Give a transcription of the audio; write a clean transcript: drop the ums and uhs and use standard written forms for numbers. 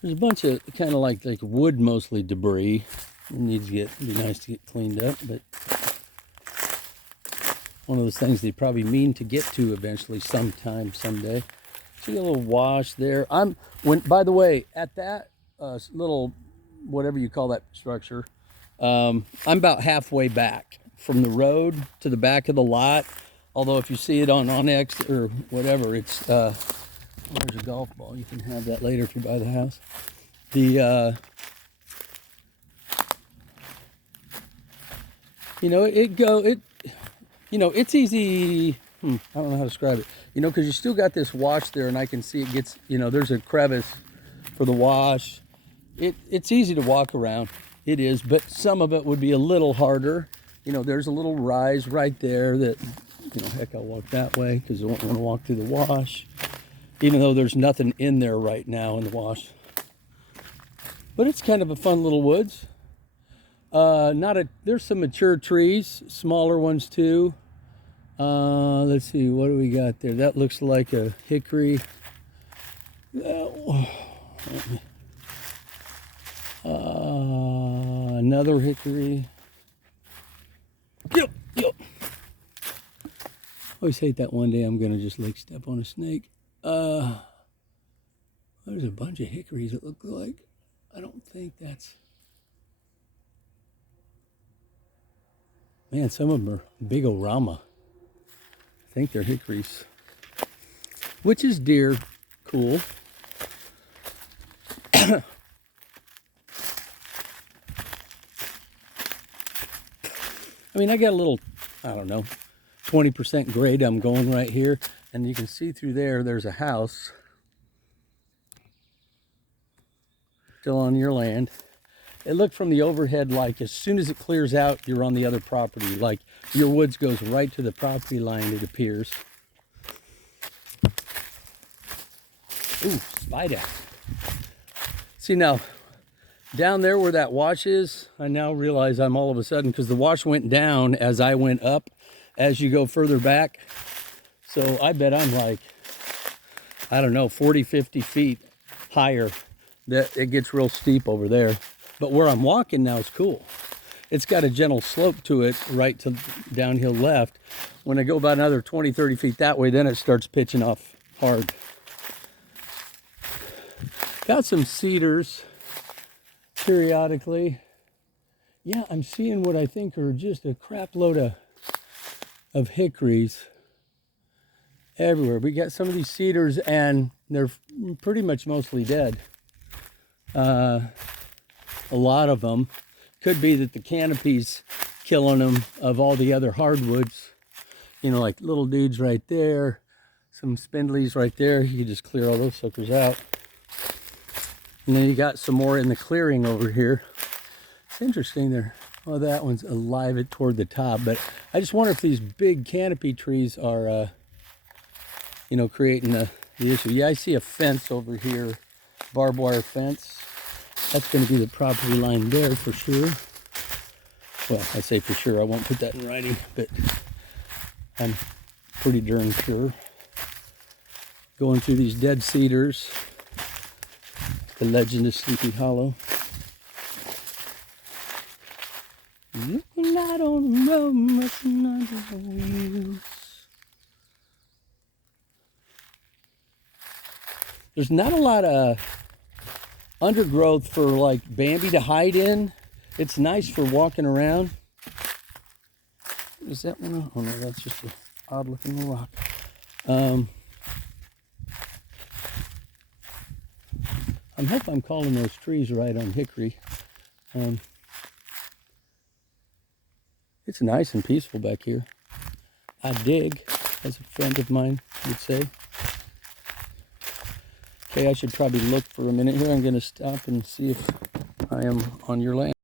There's a bunch of kind of like wood, mostly debris. It needs to be nice to get cleaned up, but one of those things they probably mean to get to eventually, someday. See a little wash there. By the way, at that little, whatever you call that structure, I'm about halfway back from the road to the back of the lot. Although if you see it on onX or whatever, it's there's a golf ball. You can have that later if you buy the house. It's easy. I don't know how to describe it. Because you still got this wash there, and I can see it gets. There's a crevice for the wash. It's easy to walk around. It is, but some of it would be a little harder. There's a little rise right there that, heck, I'll walk that way because I don't want to walk through the wash, even though there's nothing in there right now in the wash. But it's kind of a fun little woods. There's some mature trees, smaller ones too. Let's see, what do we got there? That looks like a hickory. Another hickory. Yep. Always hate that one day I'm gonna just step on a snake. There's a bunch of hickories that look like. I don't think that's. Man, some of them are big orama. I think they're hickories. Which is deer. Cool. I got a little, I don't know, 20% grade I'm going right here. And you can see through there's a house. Still on your land. It looked from the overhead like as soon as it clears out, you're on the other property. Like your woods goes right to the property line, it appears. Ooh, spider. See now, down there where that wash is, I now realize I'm all of a sudden, because the wash went down as I went up, as you go further back. So I bet I'm like, I don't know, 40, 50 feet higher. That it gets real steep over there. But where I'm walking now is cool. It's got a gentle slope to it, right to downhill left. When I go about another 20, 30 feet that way, then it starts pitching off hard. Got some cedars periodically. Yeah, I'm seeing what I think are just a crap load of hickories everywhere. We got some of these cedars and they're pretty much mostly dead. A lot of them. Could be that the canopy's killing them of all the other hardwoods. Like little dudes right there. Some spindlies right there. You can just clear all those suckers out. And then you got some more in the clearing over here. It's interesting there. Oh, that one's alive toward the top. But I just wonder if these big canopy trees are, creating the issue. Yeah, I see a fence over here. Barbed wire fence. That's going to be the property line there for sure. Well, I say for sure. I won't put that in writing, but I'm pretty darn sure. Going through these dead cedars. The legend of Sleepy Hollow. Looking out on the road, messing under the wheels. There's not a lot of undergrowth for like Bambi to hide in. It's nice for walking around. Is that one? Oh no, that's just an odd looking rock. I hope I'm calling those trees right on hickory. It's nice and peaceful back here. I dig, as a friend of mine would say. Okay, I should probably look for a minute here. I'm going to stop and see if I am on your land.